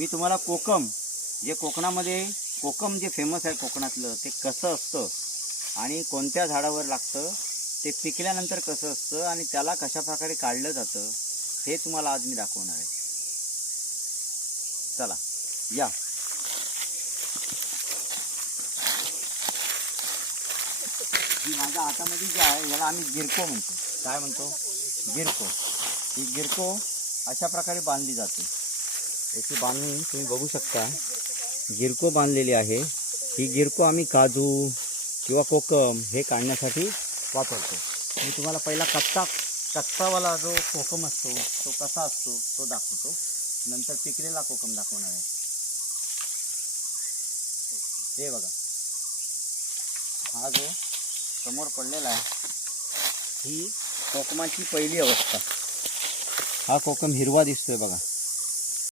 मी तुम्हाला कोकम जे कोकणामध्ये कोकम जे फेमस आहे कोकणातलं ते कसं असतं आणि कोणत्या झाडावर लागतं ते पिकल्यानंतर कसं असतं आणि त्याला कशा प्रकारे काढलं जातं हे तुम्हाला आज मी दाखवणार आहे. चला या. ही माझ्या हातामध्ये जे आहे याला आम्ही गिरको म्हणतो. काय म्हणतो? गिरको. ही गिरको अशा प्रकारे बांधली जाते. याची बांधणी तुम्ही बघू शकता. गिरको बांधलेली आहे. ही गिरको आम्ही काजू किंवा कोकम हे काढण्यासाठी वापरतो. मी तुम्हाला पहिला कच्चावाला जो कोकम असतो तो कसा असतो तो दाखवतो. नंतर पिकलेला कोकम दाखवणार आहे. हे बघा, हा जो समोर पडलेला आहे ही कोकमाची पहिली अवस्था. हा कोकम हिरवा दिसतोय बघा.